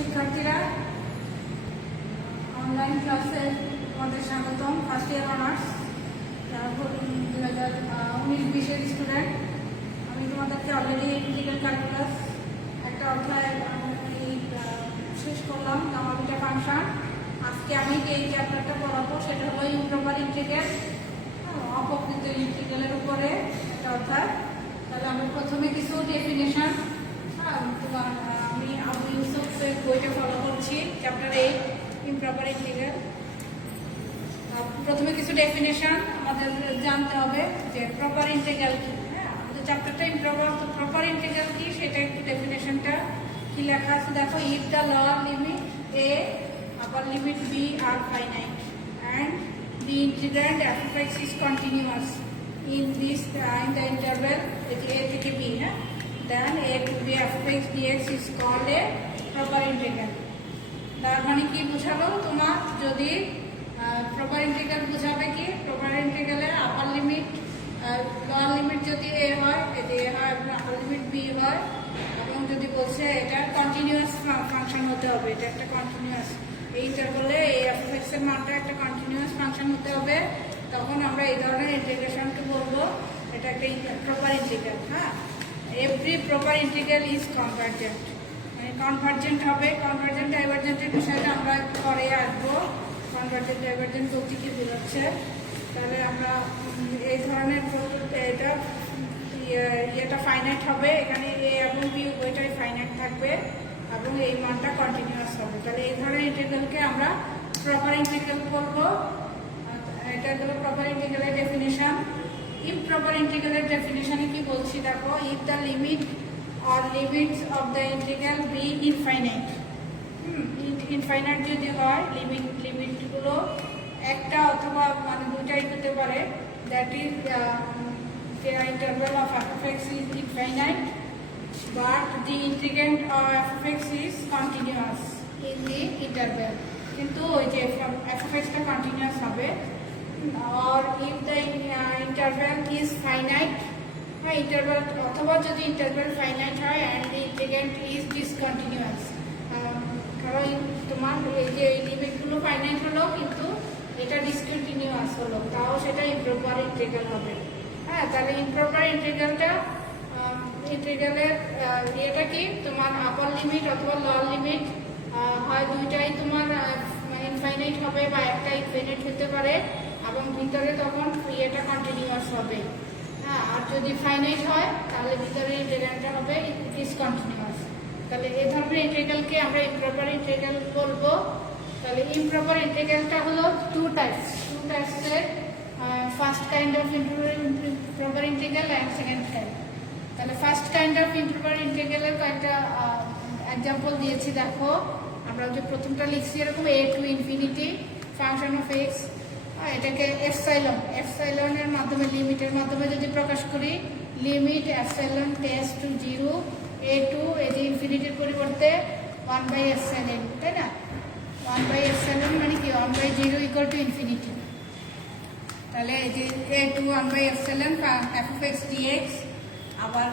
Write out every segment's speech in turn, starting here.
শিক্ষার্থীরা, অনলাইন ক্লাসে তোমাদের স্বাগতম। First year honours 2019-20 student. আমি তোমাদেরকে অলরেডি ইন্টিগ্রাল ক্যালকুলাস একটা অধ্যায় শেষ করলাম, গামা বিটা ফাংশন। আজকে আমি এই চ্যাপ্টারটা পড়াবো, সেটা হলো ইম্প্রপার ইন্টিগ্রাল, অপকৃত ইন্টিগ্রালের উপরে একটা অধ্যায়। তাহলে আমি প্রথমে কিছু ডেফিনেশন, আমি আবু ইউসুফের বইটা ফলো করছি, চ্যাপ্টার 8 ইম্প্রপার ইন্টিগ্রাল। প্রথমে কিছু ডেফিনেশন আমাদের জানতে হবে যে প্রপার ইন্টিগ্রাল কি। আমাদের চ্যাপ্টারটা ইম্প্রপার, তো প্রপার ইন্টিগ্রাল কি সেটা একটু ডেফিনেশনটা কি লেখা আছে দেখো। If the lower limit a upper limit b are finite and the integrand f of x is continuous in this in the interval a থেকে b, then a to b f of x dx is called a proper integral। তার মানে কি বুঝালো তোমার, যদি proper integral বুঝাবে কি, proper ইন্টিগ্রালের আপার limit lower limit যদি a হয়, এতে a হয়, এবং আপার লিমিট b হয়, এবং যদি বলছে এটা কন্টিনিউয়াস ফাংশন হতে হবে, এটা একটা কন্টিনিউয়াস, এই ইন্টারভ্যালে এই এফ অফ এক্স এর মানটা একটা কন্টিনিউয়াস ফাংশন হতে হবে, তখন আমরা এই ধরনের ইন্টিগ্রেশনকে বলবো এটা একটা proper integral. Every proper integral is convergent, মানে কনভার্জেন্ট হবে। কনভার্জেন্ট ডাইভার্জেন্টের বিষয়টা আমরা পরে আসবো। কনভার্জেন্ট ডাইভার্জেন্ট বলতে কি বোঝাচ্ছে, তাহলে আমরা এই ধরনের এটা ফাইনাইট হবে, এখানে এ এবং বি উভয়টাই ফাইনাইট থাকবে এবং এই মানটা কন্টিনিউয়াস হবে। তাহলে এই ধরনের ইন্টিগ্রালকে আমরা প্রপার ইন্টিগ্রাল বলবো। এটা হলো প্রপার ইন্টিগ্রালের ডেফিনেশন। ইমপ্রপার ইন্টিগ্রালের ডেফিনেশনে কি বলছি দেখো, if the limit or limits of the integral be infinite, infinite যদি হয়, লিমিটগুলো একটা অথবা মানে দুইটাই হতে পারে, that is the interval of f of x is infinite but the integrand of f of x is continuous in the interval, কিন্তু ওই যে f of x টা কন্টিনিউয়াস হবে। or if the interval is finite, interval অথবা যদি interval finite হয় and the integrand is discontinuous, কারণ তোমার এই যে লিমিটগুলো ফাইনাইট হলো কিন্তু এটা ডিসকন্টিনিউয়াস হলো, তাও সেটা ইমপ্রপার ইন্টিগ্রাল হবে। তাহলে ইমপ্রপার ইন্টিগ্রালটা, ইন্টিগ্রালের এটা কি তোমার আপার লিমিট অথবা লোয়ার লিমিট হয়, দুইটাই তোমার ইনফাইনাইট হবে বা একটা ইনফাইনাইট হতে পারে, এবং ভিতরে তখন এটা কন্টিনিউয়াস হবে। আর যদি ফাইনাইট হয় তাহলে ভিতরে ইন্টিগ্রালটা হবে ডিসকন্টিনিউয়াস। তাহলে এই ধরনের ইন্টিগ্রালকে আমরা ইমপ্রপার ইন্টিগ্রাল বলবো। তাহলে ইমপ্রপার ইন্টিগ্রালটা হলো টু টাইপসের, first kind of improper integral and second kind. তাহলে ফার্স্ট কাইন্ড অফ ইমপ্রপার ইন্টিগ্রালের কয়েকটা এক্সাম্পল দিয়েছি দেখো। আমরা যে প্রথমটা লিখছি এরকম a to infinity function of x, এটাকে এপসাইলনের মাধ্যমে, লিমিটের মাধ্যমে যদি প্রকাশ করি, limit epsilon tends to 0 a to এই যে ইনফিনিটির পরিবর্তে 1/এপসাইলন, তাই না? 1/এপসাইলন মানে কি 1/0 ইকুয়াল টু ইনফিনিটি। তাহলে এই যে a টু 1/এপসাইলন f of x dx, আবার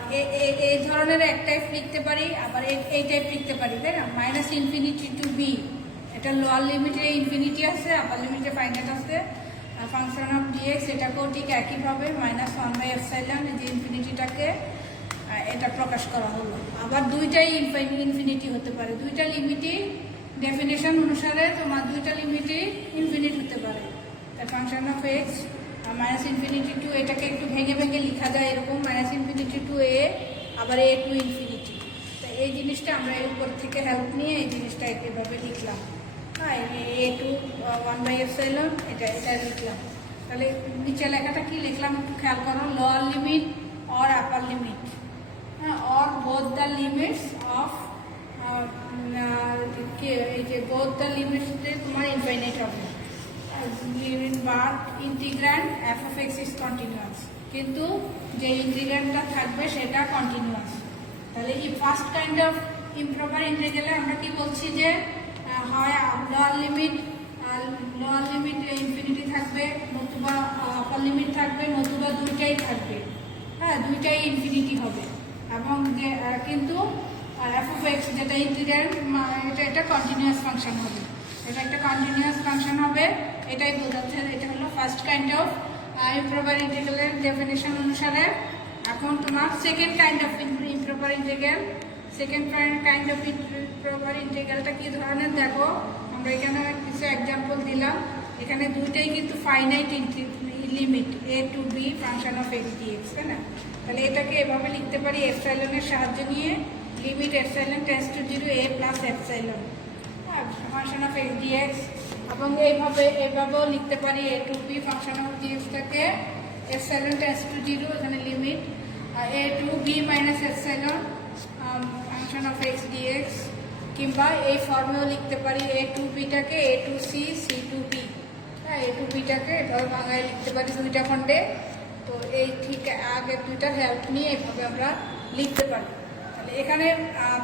এই ধরনের এক টাইপ লিখতে পারি, আবার এই টাইপ লিখতে পারি, তাই না? মাইনাস ইনফিনিটি টু বি, এটা লোয়ার লিমিটে ইনফিনিটি আছে, আপার লিমিটে ফাইনাইট আছে। ফাংশন অফ ডিএক্স এটাকেও ঠিক একইভাবে মাইনাস 1/এপসাইলন এই যে ইনফিনিটিটাকে এটা প্রকাশ করা হলো। আবার দুইটাই ইনফিনিটি হতে পারে, দুইটা লিমিটই ডেফিনেশন অনুসারে তোমার দুইটা লিমিটই ইনফিনিট হতে পারে। Function of x minus infinity two, এটাকে একটু ভেঙে ভেঙে লেখা যায় এরকম, মাইনাস ইনফিনিটি টু এ, আবার এ টু ইনফিনিটি। তো এই জিনিসটা আমরা এর উপর থেকে হেল্প নিয়ে এই জিনিসটা এভাবে লিখলাম। এ টু 1/এপসাইলন এটা লিখলাম। তাহলে নিচে লেখাটা কি লিখলাম একটু খেয়াল করো, lower limit or upper limit, or both the limits of, এই যে বোথ দ্য লিমিটসে তোমার ইনফাইনাইট হবে, integrand f of x is continuous, কিন্তু যে ইন্টিগ্রান্ডটা থাকবে সেটা কন্টিনিউয়াস। তাহলে এই ফার্স্ট কাইন্ড অফ ইমপ্রপার ইন্টিগ্রালে আমরা কি বলছি যে হয় লোয়ার লিমিট ইনফিনিটি থাকবে, নতুবা আপার লিমিট থাকবে, নতুবা দুইটাই থাকবে, দুইটাই ইনফিনিটি হবে, এবং কিন্তু আর এফ অফ এক্স যেটা ইন্টিগ্রাল, এটা কন্টিনিউয়াস ফাংশন হবে, এটা একটা কন্টিনিউয়াস ফাংশন হবে, এটাই বোঝাচ্ছে। এটা হলো ফার্স্ট কাইন্ড অফ ইমপ্রপার ইন্টিগ্রালের ডেফিনেশন অনুসারে। এখন তোমার second kind of improper integral, second kind of improper ইন্টিগ্রালটা কি ধরনের দেখো, আমরা এখানে কিছু এক্সাম্পল দিলাম। এখানে দুইটাই কিন্তু finite limit a to b function of x dx, তাই না? তাহলে এটাকে এভাবে লিখতে পারি এপসাইলনের সাহায্য নিয়ে, limit epsilon tends to 0 a plus epsilon function of x dx। এবং এভাবেও লিখতে পারি a to b function of dxটাকে এপসাইলন টেন্ডস টু 0, এখানে limit a to b minus epsilon function of x dx। কিংবা এই ফর্মেও লিখতে পারি a to b টাকে a to c, c to b, হ্যাঁ a to b টাকে এভাবে বাংলায় লিখতে পারি দুইটা খণ্ডে। তো এই ঠিক আগের দুইটার হেল্প নিয়ে এভাবে আমরা লিখতে পারি। তাহলে এখানে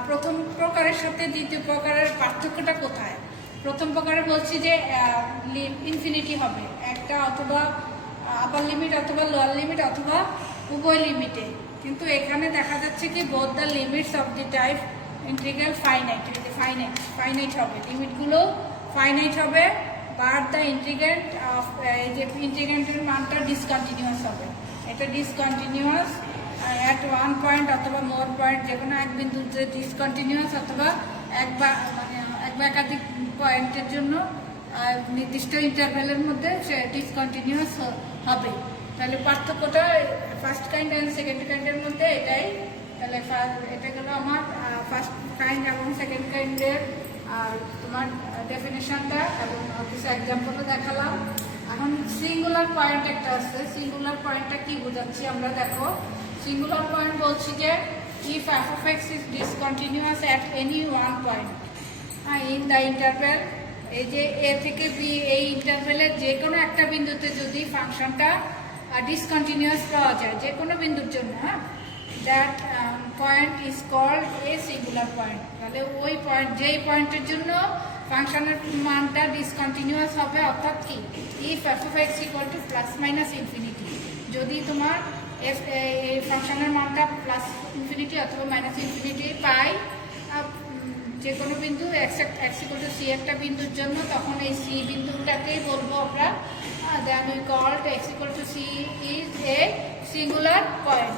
প্রথম প্রকারের সাথে দ্বিতীয় প্রকারের পার্থক্যটা কোথায়? প্রথম প্রকারে বলছি যে ইনফিনিটি হবে একটা, অথবা আপার লিমিট অথবা লোয়ার লিমিট অথবা উভয় লিমিটে। কিন্তু এখানে দেখা যাচ্ছে কি both the limits of the type integral finite, finite হবে, লিমিটগুলো ফাইনাইট হবে, বাট দ্য ইন্টিগ্রেন্ট অফ যে ইন্টিগ্রেন্টের মানটা ডিসকন্টিনিউয়াস হবে। এটা ডিসকন্টিনিউয়াস অ্যাট ওয়ান পয়েন্ট অথবা মোর পয়েন্ট, যে কোনো এক বিন্দুতে ডিসকন্টিনিউয়াস, অথবা এক বা একাধিক পয়েন্টের জন্য নির্দিষ্ট ইন্টারভ্যালের মধ্যে সে ডিসকন্টিনিউয়াস হবে। তাহলে পার্থক্যটা ফার্স্ট কাইন্ড অ্যান্ড সেকেন্ড কাইন্ডের মধ্যে এটাই। তাহলে এটা গেল আমার ফার্স্ট কাইন্ড এবং সেকেন্ড কাইন্ডের তোমার ডেফিনেশনটা, এবং কিছু এক্সাম্পলও দেখালাম। এখন সিঙ্গুলার পয়েন্ট একটা আছে, সিঙ্গুলার পয়েন্টটা কি বোঝাচ্ছি আমরা দেখো। সিঙ্গুলার পয়েন্ট বলছি যে if F of x is discontinuous at any one point in the interval, এই যে এ থেকে বি এই ইন্টারভ্যালের যে কোনো একটা বিন্দুতে যদি ফাংশনটা ডিসকন্টিনিউয়াস পাওয়া যায় যে কোনো বিন্দুর জন্য, হ্যাঁ, that point is called a singular point. তাহলে ওই পয়েন্ট, যেই পয়েন্টের জন্য ফাংশনের মানটা ডিসকন্টিনিউয়াস হবে, অর্থাৎ কি if F of x equal two plus minus infinity, যদি তোমার এই ফাংশনের মানটা প্লাস ইনফিনিটি অথবা মাইনাস ইনফিনিটি পাই যে কোনো বিন্দু এক্স ইকুয়াল টু সি একটা বিন্দুর জন্য, তখন এই সি বিন্দুটাকেই বলবো আমরা then we called x equal to C is a singular point.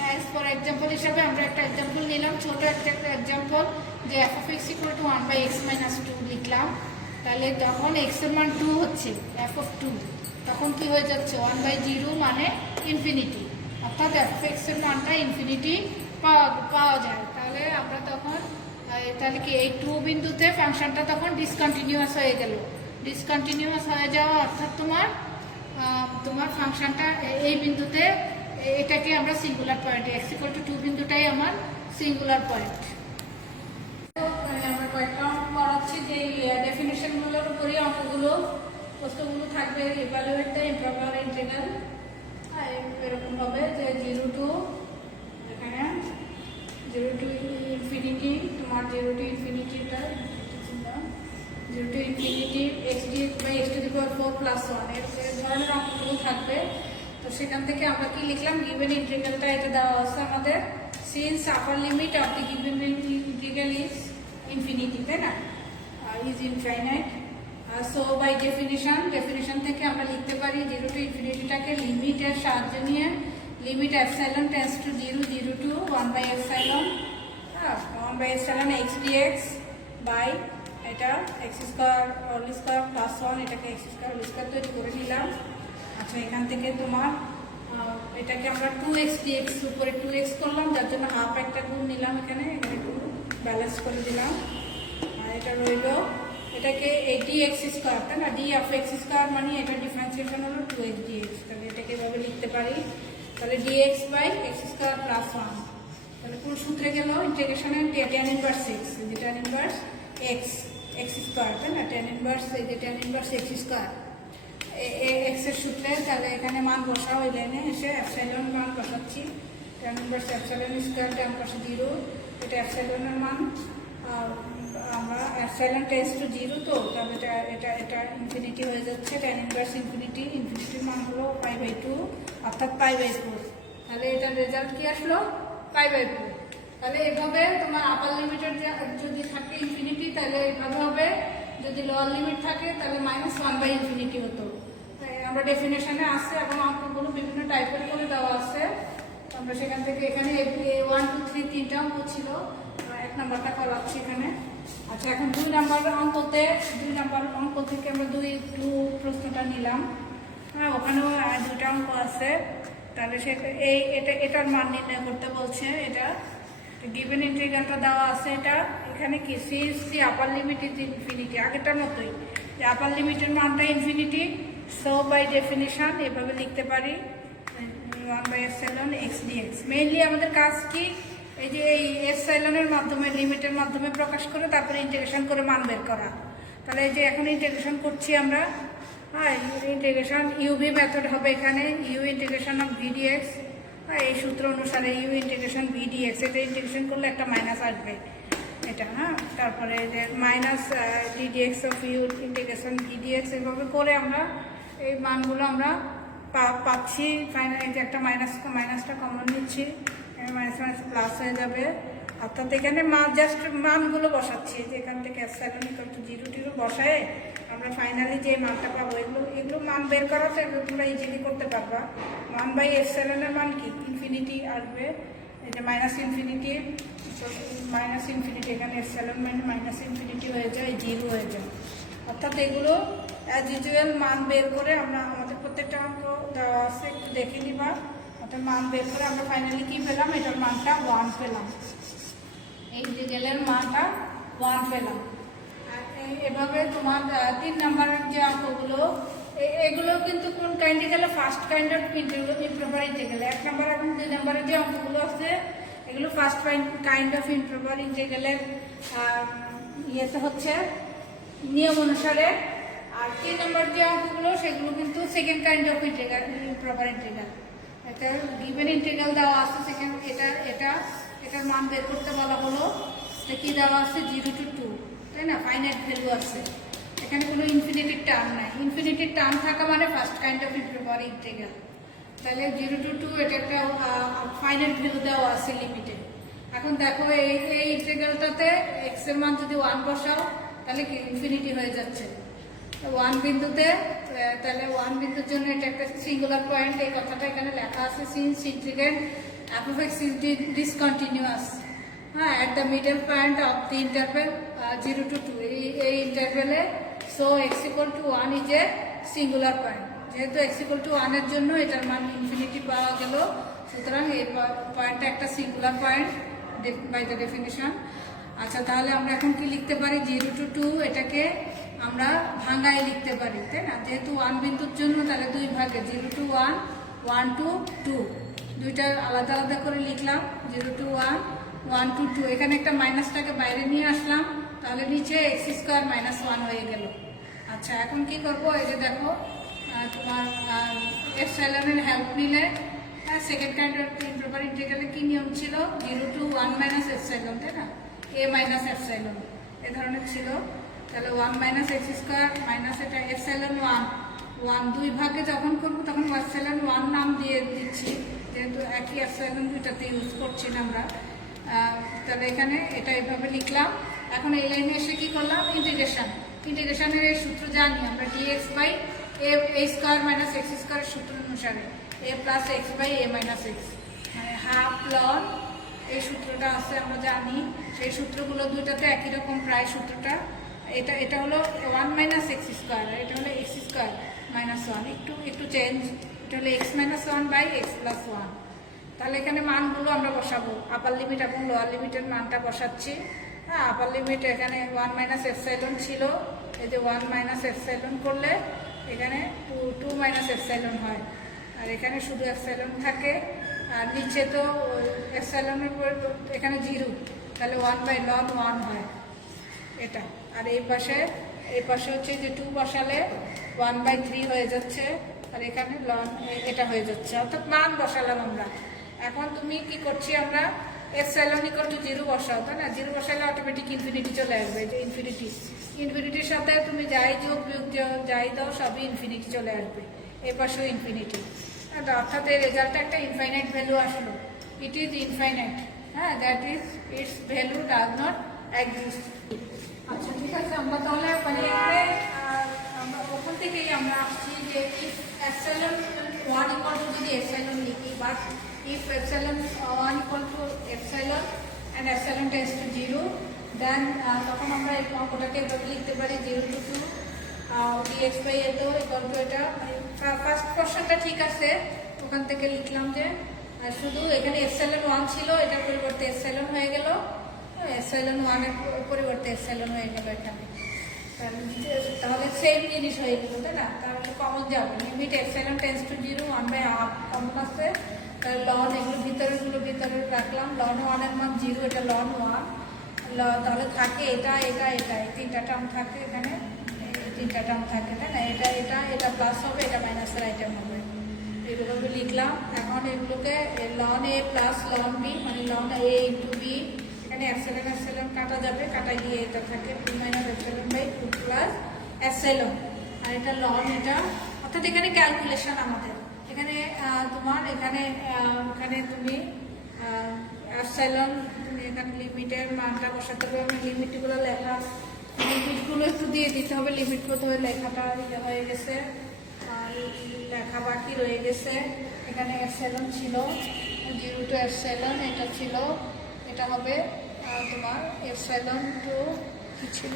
As for example হিসাবে আমরা একটা এক্সাম্পল নিলাম, ছোট একটা এক্সাম্পল, যে f of x equal to 1/x - 2 লিখলাম। তাহলে যখন এক্স এর মান 2 হচ্ছে, এফ অফ 2, তখন কি হয়ে যাচ্ছে 1/0 মানে ইনফিনিটি, অর্থাৎ এফ অফ এক্স এর মানটা ইনফিনিটি পাওয়া যায়। তাহলে আমরা তখন তাহলে কি এই 2 বিন্দুতে ফাংশনটা তখন ডিসকন্টিনিউয়াস হয়ে গেল। ডিসকন্টিনিউয়াস হয়ে যাওয়া অর্থাৎ তোমার ফাংশনটা এই বিন্দুতে, এটাকে আমরা singular point, x equal two 2 বিন্দুটাই আমার সিঙ্গুলার পয়েন্ট। আমরা কয়েকটা অঙ্ক পড়াচ্ছি যে ডেফিনেশনগুলোর উপরই অঙ্কগুলো প্রশ্নগুলো থাকবে। ইভালুয়েট দ্য ইমপ্রপার ইন্টিগ্রাল, এরকম হবে যে 0 to এখানে 0 to ইনফিনিটি, তোমার 0 to ইনফিনিটিটা 0 to infinity x dx by x to the power 4 plus 1 এর ধরনের অঙ্কগুলো থাকবে। তো সেখান থেকে আমরা কি লিখলাম, গিভেন ইন্টিগ্রালটা এটা দেওয়া আছে আমাদের, since upper limit of the given integral is infinity, তাই না, is infinite. So by definition থেকে আমরা লিখতে পারি 0 to ইনফিনিটিটাকে লিমিটের সাহায্য নিয়ে, limit epsilon tends to 0 0 to 1/epsilon 1/epsilon x dx by এটা x square whole square plus 1, এটাকে এক্স স্কোয়ার হোল স্কোয়ার তৈরি করে নিলাম। আচ্ছা, এখান থেকে তোমার এটাকে আমরা 2x dx উপরে 2x করলাম, যার জন্য হাফ একটা গুণ নিলাম, এখানে একটু ব্যালেন্স করে দিলাম। আর এটা রইল, এটাকে এই dx স্কোয়ার, তাই না, d অফ x স্কোয়ার মানে এটা ডিফারেন্সিয়েশন হলো 2x dx। তাহলে এটাকে এভাবে লিখতে পারি, তাহলে dx by x square plus 1। তাহলে পুরো সূত্রে গেল ইন্টিগ্রেশনের tan ইনভার্স x, যে tan ইনভার্স x স্কোয়ার, তাই না, tan ইনভার্স এই যে tan inverse x square x এর সূত্রে। তাহলে এখানে মান বসা ওই লাইনে এসে এপসাইলন মান বসাচ্ছি, tan ইনভার্স এপসাইলন স্কোয়ার, ডান পাশে 0, এটা এপসাইলনের মান, আমরা এপসাইলন টেন্ডস টু 0, তো তাহলে এটা ইনফিনিটি হয়ে যাচ্ছে, tan ইনভার্স ইনফিনিটির মান হলো π/2 অর্থাৎ π/4। তাহলে এটার রেজাল্ট কি আসলো, π/4। তাহলে এভাবে তোমার আপার লিমিটের যদি থাকে ইনফিনিটি তাহলে এভাবে হবে, যদি লোয়ার লিমিট থাকে তাহলে -1/∞ হতো। আমরা ডেফিনেশনে আছে এবং অঙ্কগুলো বিভিন্ন টাইপের করে দেওয়া আছে, আমরা সেখান থেকে এখানে 1 2 3 তিনটা অঙ্ক ছিল, 1 নাম্বারটা করাচ্ছি এখানে। আচ্ছা, এখন 2 নাম্বার অঙ্ক থেকে আমরা 2 প্রশ্নটা নিলাম। হ্যাঁ, ওখানেও 2টা অঙ্ক আছে। তাহলে এটার মান নির্ণয় করতে বলছে। এটা গিভেন ইন্টিগ্রালটা দেওয়া আছে। এখানে কি C upper limit is infinity, আগেরটার মতোই, যে আপার লিমিটের মানটা ইনফিনিটি। সো বাই ডেফিনিশন এভাবে লিখতে পারি 1/ε x dx। মেইনলি আমাদের কাজ কি, এই যে এই এপসাইলনের মাধ্যমে, লিমিটের মাধ্যমে প্রকাশ করে তারপরে ইন্টিগ্রেশন করে মান বের করা। তাহলে এই যে এখন ইন্টিগ্রেশন করছি আমরা। হ্যাঁ, ইন্টিগ্রেশন ইউভি মেথড হবে এখানে, U integration of V DX. হ্যাঁ, এই সূত্র অনুসারে ইউ ইন্টিগ্রেশন ভি ডিএক্স, এটা ইন্টিগ্রেশন করলে একটা মাইনাস আসবে এটা। হ্যাঁ, তারপরে যে minus D DX of U integration V DX, এভাবে করে আমরা এই মানগুলো আমরা পাচ্ছি। ফাইনাল এই যে একটা মাইনাসটা কমন নিচ্ছি, মাইনাস মাইনাস প্লাস হয়ে যাবে। অর্থাৎ এখানে জাস্ট মানগুলো বসাচ্ছি, যে এখান থেকে ε0 বসায় আমরা ফাইনালি যে মানটা পাবো, এগুলো মান বের করা তো এগুলো তোমরা ইজিলি করতে পারবা। 1/ε মান কি ইনফিনিটি আসবে, এই যে -∞, -∞, এখানে -∞ হয়ে যায়, 0 হয়ে যায়। অর্থাৎ এগুলো অ্যাজ ইউজুয়াল মান বের করে আমরা আমাদের প্রত্যেকটা অঙ্ক দেওয়া আছে, একটু দেখে নিবা। অর্থাৎ মান বের করে আমরা ফাইনালি কি পেলাম, এটার মানটা 1 পেলাম, এই ইন্টিগ্রালের মানটা 1 পেলাম। এভাবে তোমার 3 নাম্বারের যে অঙ্কগুলো, এগুলো কিন্তু কোন কাইন্ড গেলে first kind of improper integral. 1 number এবং 2 নাম্বারের যে অঙ্কগুলো আছে এগুলো ফার্স্ট কাইন্ড অফ ইম্প্রপার ইন্টিগ্রালের ইয়েতে হচ্ছে নিয়ম অনুসারে। আর 3 নাম্বার যে অঙ্কগুলো সেগুলো কিন্তু second kind of improper integral. এটা গিভেন ইন্টিগ্রাল দেওয়া আছে, সেকেন্ড এটার মান বের করতে বলা হলো। কি দেওয়া আছে, 0 to 2, তাই না, ফাইনাইট ভ্যালু আছে, এখানে কোনো ইনফিনিটির টার্ম নাই। ইনফিনিটির টার্ম থাকা মানে first kind of improper integral. তাহলে 0 to 2 এটা একটা ফাইনাইট ভ্যালু দেওয়া আছে লিমিটে। এখন দেখো এই ইন্টিগ্রালটাতে এক্স এর মান যদি 1 বসাও তাহলে কি ইনফিনিটি হয়ে যাচ্ছে 1 বিন্দুতে। তাহলে 1 বিন্দুর জন্য এটা একটা সিঙ্গুলার পয়েন্ট, এই কথাটা এখানে লেখা আছে, since integrand f(x) is discontinuous at the middle point of the interval 0 to 2, এই ইন্টারভ্যালে। So x = 1 is a singular point. যেহেতু x = 1 এর জন্য এটার মান ইনফিনিটি পাওয়া গেল, সুতরাং এই পয়েন্টটা একটা singular point by the definition. আচ্ছা, তাহলে আমরা এখন কি লিখতে পারি, 0 to 2 এটাকে আমরা ভাঙায় লিখতে পারি, তাই না। যেহেতু 1 বিন্দুর জন্য তাহলে 2 ভাগে, 0 to 1, 1 to 2, দুইটা আলাদা আলাদা করে লিখলাম, 0 to 1, 1 to 2। এখানে একটা মাইনাসটাকে বাইরে নিয়ে আসলাম, তাহলে নিচে x² - 1 হয়ে গেল। আচ্ছা, এখন কি করবো, এই যে দেখো তোমার এপসাইলনের হেল্প নিলে, সেকেন্ড কাইন্ড অফ ইম্প্রপার ইন্টিগ্রালে কি নিয়ম ছিল, 0 to 1 - এপসাইলন, তাই না, a - এপসাইলন এ ধরনের ছিল। তাহলে 1 - x² এটা এপসাইলন 1, 2 ভাগে যখন করবো তখন এপসাইলন 1 নাম দিয়ে দিচ্ছি, যেহেতু একই এপসাইলন দুইটাতে ইউজ করছি না আমরা। তাহলে এখানে এটা এইভাবে লিখলাম। এখন এই লাইনে এসে কি করলাম, ইন্টিগ্রেশনের এই সূত্র জানি আমরা, dx/a² - x² সূত্র অনুসারে a + x/a - x, মানে হাফ লন, এই সূত্রটা আছে আমরা জানি। সেই সূত্রগুলো দুইটাতে একই রকম প্রায় সূত্রটা। এটা হলো 1 - x², আর এটা হলো x² - 1, একটু চেঞ্জ, এটা হলো x - 1/x + 1। তাহলে এখানে মানগুলো আমরা বসাবো, আপার লিমিট এবং লোয়ার লিমিটের মানটা বসাচ্ছি। হ্যাঁ, আপার লিমিট এখানে 1 - এপসাইলন ছিল, এই যে 1 - এপসাইলন করলে এখানে 2 - এপসাইলন হয়, আর এখানে শুধু এপসাইলন থাকে। আর নিচে তো এপসাইলনের পর এখানে 0, তাহলে 1/ln 1 হয় এটা। আর এই পাশে হচ্ছে যে 2 বসালে 1/3 হয়ে যাচ্ছে, আর এখানে লন এটা হয়ে যাচ্ছে। অর্থাৎ মান বসালাম আমরা। এখন তুমি কি করছি, আমরা এপসাইলন = 0 বসাও, তাই না, 0 বসালে অটোমেটিক ইনফিনিটি চলে আসবে, যে ইনফিনিটির সাথে তুমি যাই যোগ বিয়োগ যাই দাও সবই ইনফিনিটি চলে আসবে, এ পাশেও ইনফিনিটি। অর্থাৎ এই রেজাল্টটা একটা ইনফাইনাইট ভ্যালু আসলো, ইট ইজ ইনফাইনাইট। হ্যাঁ, that is it's value does not exist. আচ্ছা ঠিক আছে, আমরা তাহলে মানে এখানে আমরা ওখান থেকেই আমরা আসছি যে ইফ এপসাইলন 1 ইকুয়াল টু যদি এপসাইলন লিখি, but if epsilon 1 equal to epsilon and epsilon tends to 0, দেন তখন আমরা ওটাকে এভাবে লিখতে পারি 0 to 2 dx বাই এত ইকুয়াল টু এটা। মানে ফার্স্ট কোশ্চেনটা ঠিক আছে, ওখান থেকে লিখলাম যে শুধু এখানে এপসাইলন 1 ছিল, এটার পরিবর্তে এপসাইলন হয়ে গেল, এপসাইলন 1 এর পরিবর্তে এপসাইলন হয়ে গেল এখানে। তাহলে সেম জিনিস হয়ে গেল, তাই না? তাহলে কমন যাবে, limit epsilon tends to 0 1 by half common আছে। তাহলে লন এগুলো ভিতরে রাখলাম, লন 1 এর মান 0, এটা লন 1। তাহলে থাকে এটা এটা এটা এই তিনটা টার্ম থাকে এখানে, এই তিনটা টার্ম থাকে, তাই না? এটা প্লাস হবে, এটা মাইনাসের আইটেম হবে, এগুলোকে লিখলাম। এখন এগুলোকে ln a plus ln b, মানে লন এ ইন্টু বি, এখানে এপসাইলন কাটা যাবে, কাটাই দিয়ে এটা থাকে 2 minus epsilon by 2 plus epsilon. আর এটা লন এটা, অর্থাৎ এখানে ক্যালকুলেশন আমাদের এখানে তোমার এখানে তুমি এপসাইলন তুমি এখানে লিমিটের মানটা বসাতে হবে। আমি লিমিটগুলো লিমিটগুলো একটু দিয়ে দিতে হবে, লিমিট প্রথমে লেখাটা হয়ে গেছে, লেখা বাকি রয়ে গেছে। এখানে এপসাইলন ছিল 0 টু এপসাইলন, এটা ছিল, এটা হবে তোমার এপসাইলন টু কি ছিল,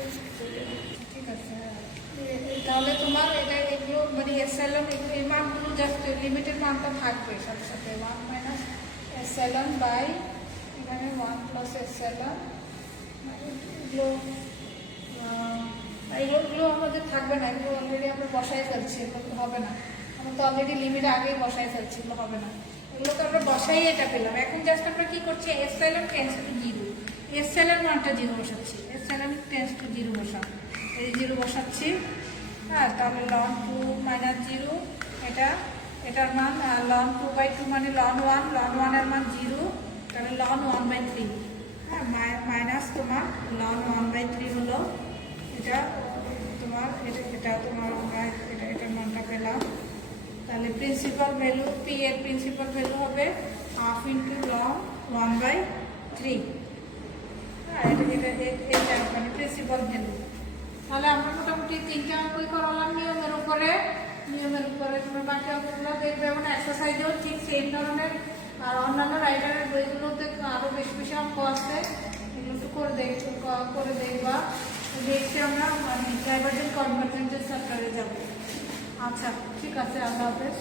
ঠিক আছে। তাহলে তোমার এটা এগুলো মানে এপসাইলন এই মানগুলো জাস্ট লিমিটের মানটা থাকবে সাথে সাথে 1 মাইনাস এপসাইলন বাই এখানে 1 প্লাস এপসাইলন। এগুলো আমাদের থাকবে না, এগুলো অলরেডি আমরা বসাই ফেলছি, এগুলো হবে না। আমরা তো অলরেডি লিমিট আগেই বসাই ফেলছি, এগুলো হবে না। এগুলো তো আমরা বসাই এটা পেলাম। এখন জাস্ট আমরা কি করছি, এপসাইলন টেন্ডস টু 0, এপসাইলন মানটা 0 বসাচ্ছি, এপসাইলন টেন্ডস টু 0 বসা, এই 0 বসাচ্ছি। হ্যাঁ, তাহলে লন 2 মাইনাস 0, এটার মান লন 2 বাই 2 মানে লন 1 এর মান 0, তাহলে লন 1 বাই 3। হ্যাঁ, মাইনাস তোমার লন 1 বাই 3 হলো এটা তোমার, এটা তোমার আমরা এটার মানটা পেলাম। তাহলে প্রিন্সিপাল ভ্যালু পি এর প্রিন্সিপাল ভ্যালু হবে হাফ ইন্টু লন 1 বাই 3। হ্যাঁ, এটা মানে প্রিন্সিপাল ভ্যালু। তাহলে আমরা মোটামুটি 3টা অঙ্কই করালাম নিয়মের উপরে। তোমার বাকি অঙ্কগুলো দেখবে, এবং এক্সারসাইজেও ঠিক সেম ধরনের। আর অন্যান্য রাইটারের বইগুলোতে আরও বেশি বেশি অঙ্ক আছে, এগুলো একটু করে দেখবা। দেখতে আমরা মানে ডাইভারজেন্ট কনভারজেন্টের চ্যাপ্টারে যাবো। আচ্ছা ঠিক আছে, আল্লাহ হাফেজ।